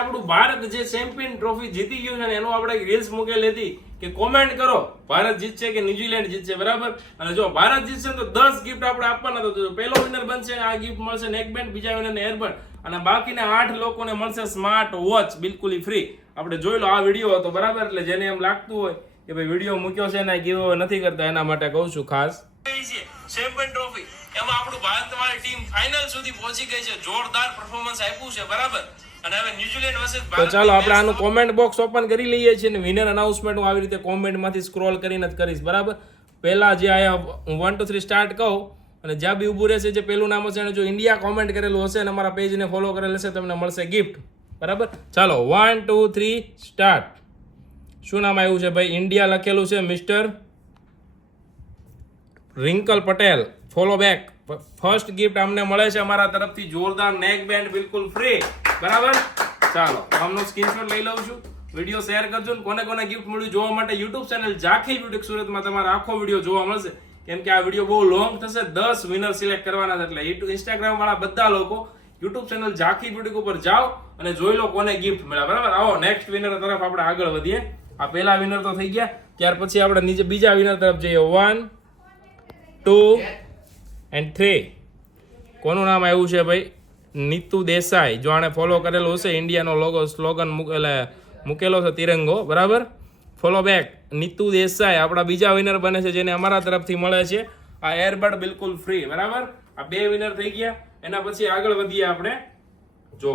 આપણું ભારત જે champion trophy જીતી ગયું છે ને એનું આપણે રીલ્સ મૂકેલી હતી કે કોમેન્ટ કરો ભારત જીતશે કે ન્યુઝીલેન્ડ જીતશે, બરાબર? અને જો ભારત જીતશે તો 10 ગિફ્ટ આપણે આપવાના. તો પહેલો વિનર બનશે આ ગિફ્ટ મળશે નેક બેન્ડ, બીજા વિનરને એરબડ, અને બાકીના 8 લોકોને મળશે સ્માર્ટ વોચ બિલકુલ ફ્રી. આપણે જોઈ લો આ વિડીયો હતો, બરાબર? એટલે જેને એમ લાગતું હોય કે ભાઈ વિડીયો મૂક્યો છે ને ગીવ અવે નથી કરતા, એના માટે કહું છું ખાસ ચેમ્પિયન ટ્રોફી એમાં આપણું ભારતવાળી ટીમ ફાઇનલ સુધી પહોંચી ગઈ છે. જોરદાર પરફોર્મન્સ આપ્યું છે, બરાબર? અને હવે ન્યુઝીલેન્ડ વર્સેસ ભારત. તો ચાલો આપણે આનું કોમેન્ટ બોક્સ ઓપન કરી લઈએ છીએ ને વિનર અનાઉન્સમેન્ટ હું આવી રીતે કોમેન્ટમાંથી સ્ક્રોલ કરીને જ કરીશ, બરાબર? પહેલા જે આયા હું 1 2 3 સ્ટાર્ટ કહું અને જ્યાં બી ઊભું રહેશે જે પેલું નામ હશે અને જો ઇન્ડિયા કોમેન્ટ કરેલું હશે અને અમારા પેજને ફોલો કરેલ હશે તમને મળશે ગિફ્ટ, બરાબર? ચાલો 1 2 3 સ્ટાર્ટ. શું નામ આવ્યું છે ભાઈ? ઇન્ડિયા લખેલું છે mister Rinkal Patel, follow back. First gift અમને મળે છે અમારા તરફથી જોરદાર નેક બેન્ડ બિલકુલ ફ્રી, બરાબર? ચાલો આમનો સ્ક્રીનશોટ લઈ લઉં છું. વિડીયો શેર કરજો ને કોને કોને ગિફ્ટ મળ્યું જોવા માટે યુટ્યુબ ચેનલ ઝાંખી બ્યુટી સુરતમાં તમારે આખો વિડીયો જોવા મળશે, કેમ કે આ વિડીયો બહુ લોંગ થશે. 10 વિનર સિલેક્ટ કરવાના છે, એટલે ઇન્સ્ટાગ્રામ વાળા બધા લોકો યુટ્યુબ ચેનલ ઝાંખી બ્યુટી ઉપર જાઓ અને જોઈ લો કોને ગિફ્ટ મળ્યા, બરાબર? આવો નેક્સ્ટ વિનર તરફ આપણે આગળ વધીએ. આ પહેલા વિનર તો થઈ ગયા, ત્યાર પછી આપણે નીચે બીજા વિનર તરફ જઈએ. 1 2 and 3. કોનું નામ આવ્યું છે ભાઈ? નીતુ દેસાઈ. જો આને ફોલો કરેલું હશે ઇન્ડિયાનો લોગો સ્લોગન મૂકેલો છે તિરંગો, બરાબર? Follow back. નીતુ દેસાઈ આપણા બીજા વિનર બને છે જેને અમારા તરફથી મળે છે આ એરબડ બિલકુલ ફ્રી, બરાબર? આ 2 વિનર થઈ ગયા. એના પછી આગળ વધીએ આપણે. જો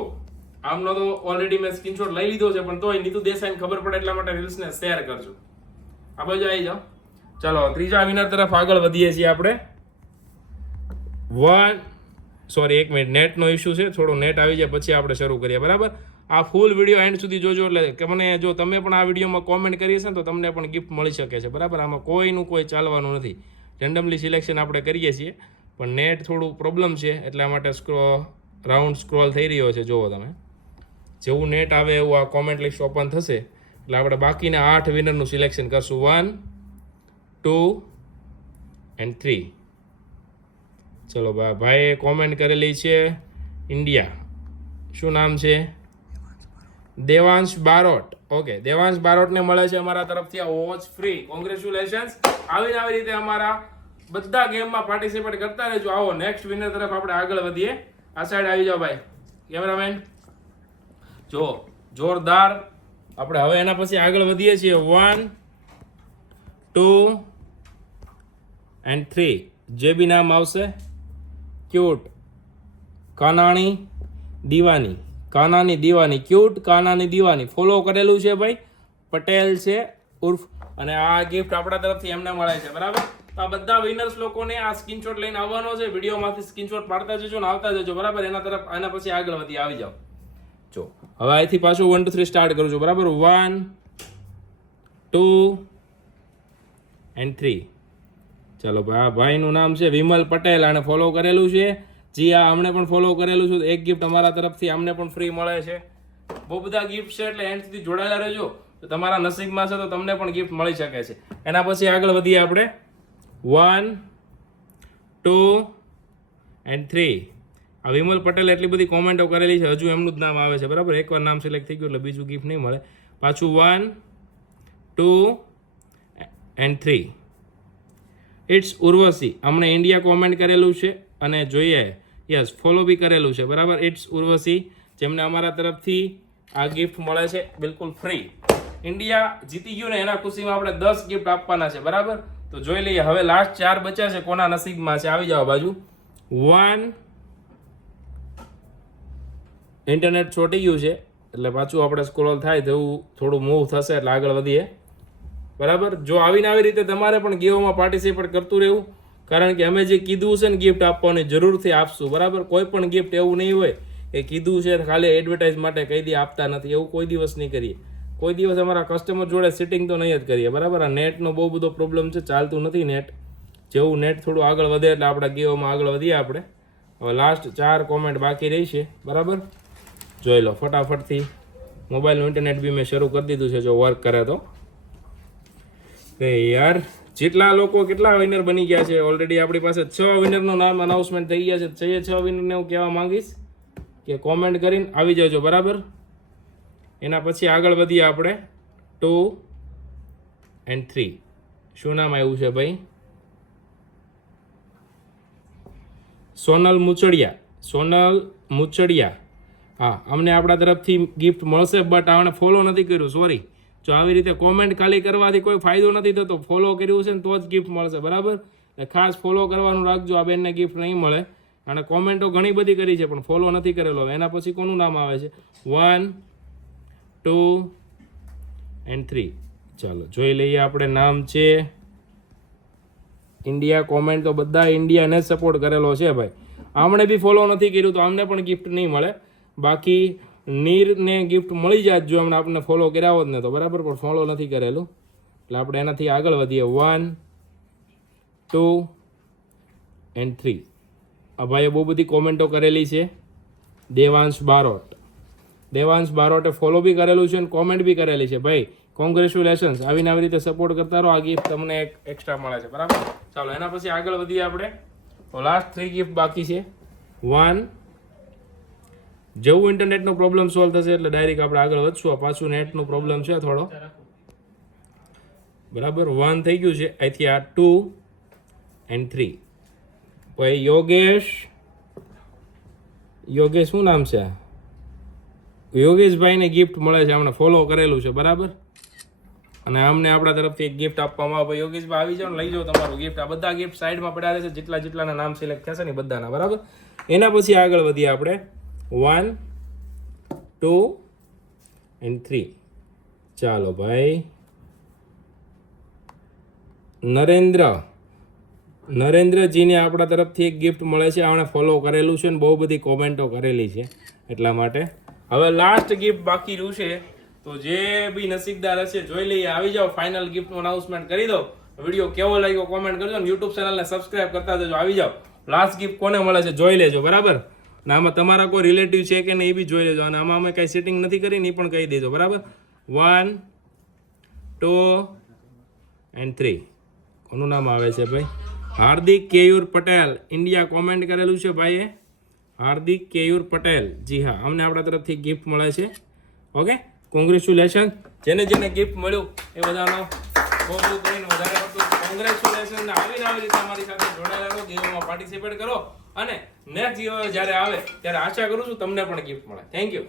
આમનો તો ઓલરેડી મેં સ્ક્રીનશોટ લઈ લીધો છે, પણ તોય નીતુ દેસાઈને ખબર પડે એટલા માટે રીલ્સને શેર કરજો. આ બાજુ આવી જાઓ. ચાલો ત્રીજા વિનર તરફ આગળ વધીએ છીએ આપણે. એક મિનિટ, નેટનો ઇશ્યુ છે, થોડું નેટ આવી જાય પછી આપણે શરૂ કરીએ, બરાબર? આ ફૂલ વિડીયો એન્ડ સુધી જોજો, એટલે કે મને જો તમે પણ આ વિડીયોમાં કોમેન્ટ કરી હશે ને તો તમને પણ ગિફ્ટ મળી શકે છે, બરાબર? આમાં કોઈનું કોઈ ચાલવાનું નથી, રેન્ડમલી સિલેક્શન આપણે કરીએ છીએ, પણ નેટ થોડું પ્રોબ્લેમ છે એટલા માટે રાઉન્ડ સ્ક્રોલ થઈ રહ્યો છે. જુઓ તમે, જેવું નેટ આવે એવું આ કોમેન્ટ લિસ્ટ ઓપન થશે એટલે આપણે બાકીના 8 વિનરનું સિલેક્શન કરશું. 1 2 and 3. ચલો ભાઈએ કોમેન્ટ કરેલી છે ઇન્ડિયા. શું નામ છે? દેવાંશ બારોટ. ઓકે, દેવાંશ બારોટને મળે છે અમારા તરફથી આ વોચ ફ્રી. કોંગ્રેચ્યુલેશન્સ. આવી રીતે અમારા બધા ગેમમાં પાર્ટિસિપેટ કરતા રહેજો. આવો નેક્સ્ટ વિનર તરફ આપણે આગળ વધીએ. આ સાઈડ આવી જાઓ ભાઈ કેમેરામેન. જો જોરદાર. આપણે હવે એના પછી આગળ વધીએ છીએ. 1 2 and 3. જે બી નામ આવશે ક્યુટ કાનાની દીવાની, કાનાની દીવાની, ક્યુટ કાનાની દીવાની ફોલો કરેલું છે ભાઈ, પટેલ છે ઉર્ફ, અને આ ગિફ્ટ આપણા તરફથી એમને મળે છે, બરાબર? તો આ બધા વિનર્સ લોકોને આ સ્ક્રીનશોટ લઈને આવવાનો છે. વિડીયોમાંથી સ્ક્રીનશોટ પાડતા જજો ને આવતા જજો, બરાબર? એના પછી આગળ વધી આવી જાઓ. જો હવે અહીંથી પાછું 1 2 3 સ્ટાર્ટ કરું છું, બરાબર? 1 2 and 3. ચાલો ભાઈ, આ ભાઈનું નામ છે વિમલ પટેલ, આને ફોલો કરેલું છે. જી હા, અમને પણ ફોલો કરેલું છે. એક ગિફ્ટ અમારા તરફથી અમને પણ ફ્રી મળે છે. બહુ બધા ગિફ્ટ છે એટલે એન્ડ સુધી જોડાયેલા રહેજો. તો તમારા નસીબમાં છે તો તમને પણ ગિફ્ટ મળી શકે છે. એના પછી આગળ વધીએ આપણે. 1 2 and 3. આ વિમલ પટેલ એટલી બધી કોમેન્ટો કરેલી છે, હજુ એમનું જ નામ આવે છે, બરાબર? એકવાર નામ સિલેક્ટ થઈ ગયું એટલે બીજું ગિફ્ટ નહીં મળે. પાછું 1 2 and 3. ઇટ્સ ઉર્વશી. અમને ઇન્ડિયા કોમેન્ટ કરેલું છે અને જોઈએ યસ ફોલો બી કરેલું છે, બરાબર? ઇટ્સ ઉર્વશી, જેમને અમારા તરફથી આ ગિફ્ટ મળે છે બિલકુલ ફ્રી. ઇન્ડિયા જીતી ગયું ને એના ખુશીમાં આપણે 10 ગિફ્ટ આપવાના છે, બરાબર? તો જોઈ લઈએ હવે લાસ્ટ 4 બચ્યા છે, કોના નસીબમાં છે. આવી જાઓ બાજુ. 1 ઇન્ટરનેટ છોટી ગયું છે એટલે પાછું આપણે સ્ક્રોલ થાય તેવું થોડું મૂવ થશે એટલે આગળ વધીએ, બરાબર? જો આવીને આવી રીતે તમારે પણ ગેમમાં પાર્ટિસિપેટ કરતું રહેવું, કારણ કે અમે જે કીધું છે ને ગિફ્ટ આપવાની જરૂરથી આપશું, બરાબર? કોઈ પણ ગિફ્ટ એવું નહીં હોય એ કીધું છે ખાલી એડવર્ટાઇઝ માટે કહી દે આપતા નથી, એવું કોઈ દિવસ નહીં કરીએ. કોઈ દિવસ અમારા કસ્ટમર જોડે સિટિંગ તો નહીં જ કરીએ, બરાબર? આ નેટનો બહુ બધો પ્રોબ્લેમ છે, ચાલતું નથી નેટ. જેવું નેટ થોડું આગળ વધે એટલે આપણા ગેમમાં આગળ વધીએ આપણે. હવે લાસ્ટ 4 કોમેન્ટ બાકી રહી છે, બરાબર? જોઈ લો ફટાફટથી. મોબાઈલનું ઇન્ટરનેટ બી મેં શરૂ કરી દીધું છે, જો વર્ક કરે તો. યાર જેટલા લોકો કેટલા વિનર બની ગયા છે ઓલરેડી આપણી પાસે 6 વિનરનું નામ અનાઉન્સમેન્ટ થઈ ગયા છે. 6 વિનરને હું કહેવા માંગીશ કે કોમેન્ટ કરીને આવી જજો, બરાબર? એના પછી આગળ વધીએ આપણે 2 and 3. શું નામ આવ્યું છે ભાઈ? સોનલ મુચડિયા. હા, અમને આપણા તરફથી ગિફ્ટ મળશે, બટ આને ફોલો નથી કર્યું, સોરી. જો આવી રીતે કોમેન્ટ ખાલી કરવાથી કોઈ ફાયદો નથી થતો. ફોલો કર્યું છે ને તો જ ગિફ્ટ મળશે, બરાબર? એટલે ખાસ ફોલો કરવાનું રાખજો. આ બેનને ગિફ્ટ નહીં મળે. અને કોમેન્ટો ઘણી બધી કરી છે પણ ફોલો નથી કરેલો. એના પછી કોનું નામ આવે છે? 1, 2 and 3. ચાલો જોઈ લઈએ. આપણે નામ છે ઇન્ડિયા. કોમેન્ટ તો બધા ઇન્ડિયાને જ સપોર્ટ કરેલો છે ભાઈ. આમણે બી ફોલો નથી કર્યું તો અમને પણ ગિફ્ટ નહીં મળે. બાકી નીરને ગિફ્ટ મળી જાય જો હમણાં આપણને ફોલો કર્યા હોત ને તો, બરાબર? પણ ફોલો નથી કરેલું એટલે આપણે એનાથી આગળ વધીએ. 1, 2 and 3. આ ભાઈએ બહુ બધી કોમેન્ટો કરેલી છે. દેવાંશ બારોટે ફોલો બી કરેલું છે અને કોમેન્ટ બી કરેલી છે. ભાઈ કોંગ્રેચ્યુલેશન્સ. આવીને આવી રીતે સપોર્ટ કરતા રહો. આ ગિફ્ટ તમને એક એક્સ્ટ્રા મળે છે, બરાબર? ચાલો એના પછી આગળ વધીએ આપણે. તો લાસ્ટ 3 ગિફ્ટ બાકી છે. 1, જેવું ઇન્ટરનેટનો પ્રોબ્લેમ સોલ્વ થશે એટલે ડાયરેક્ટ આપણે આગળ વધશું. આ પાછું નેટનો પ્રોબ્લેમ છે થોડો, બરાબર? 1 થઈ ગયું છે. અહીંથી આ 2 and 3. ભાઈ યોગેશ શું નામ છે? યોગેશભાઈને ગિફ્ટ મળે છે. અમને ફોલો કરેલું છે, બરાબર? અને અમને આપણા તરફથી એક ગિફ્ટ આપવામાં આવે. યોગેશભાઈ આવી જાઓ ને લઈ જાઓ તમારું ગિફ્ટ. આ બધા ગિફ્ટ સાઈડમાં પડ્યા રહેશે. જેટલાના નામ સિલેક્ટ થશે ને બધાના, બરાબર? એના પછી આગળ વધીએ આપણે. 1, 2 and 3. ચાલો ભાઈ. નરેન્દ્રજીને આપણા તરફથી એક ગિફ્ટ મળે છે. આણે ફોલો કરેલું છે ને બહુ બધી કોમેન્ટો કરેલી છે એટલા માટે. હવે લાસ્ટ ગિફ્ટ બાકી રહ્યું છે. તો જે બી નસીબદાર હશે જોઈ લઈએ. આવી જાઓ, ફાઇનલ ગિફ્ટનું અનાઉન્સમેન્ટ કરી દો. વિડીયો કેવો લાગ્યો કોમેન્ટ કરજો ને યુટ્યુબ ચેનલને સબસ્ક્રાઇબ કરતા જજો. આવી જાઓ, લાસ્ટ ગિફ્ટ કોને મળે છે જોઈ લેજો, બરાબર? ને આમાં તમારા કોઈ રિલેટિવ છે કે નહીં એ બી જોઈ લેજો. અને આમાં અમે કાંઈ સેટિંગ નથી કરીને એ પણ કહી દેજો, બરાબર? 1, 2 and 3. કોનું નામ આવે છે ભાઈ? હાર્દિક કેયુર પટેલ, ઇન્ડિયા. કોમેન્ટ કરેલું છે ભાઈએ, હાર્દિક કેયુર પટેલ. જી હા, અમને આપણા તરફથી ગિફ્ટ મળે છે. Okay, congratulation. જેને ગિફ્ટ મળ્યું એ બધાનો બહુ કરીને વધારે પડતું કોંગ્રેચ્યુલેશન. આવી રીતે અમારી સાથે જોડાયેલા રહો, ગેમમાં પાર્ટિસિપેટ કરો અને નેક્સ્ટ ગેમ જ્યારે આવે ત્યારે આશા કરું છું તમને પણ ગિફ્ટ મળે. Thank you.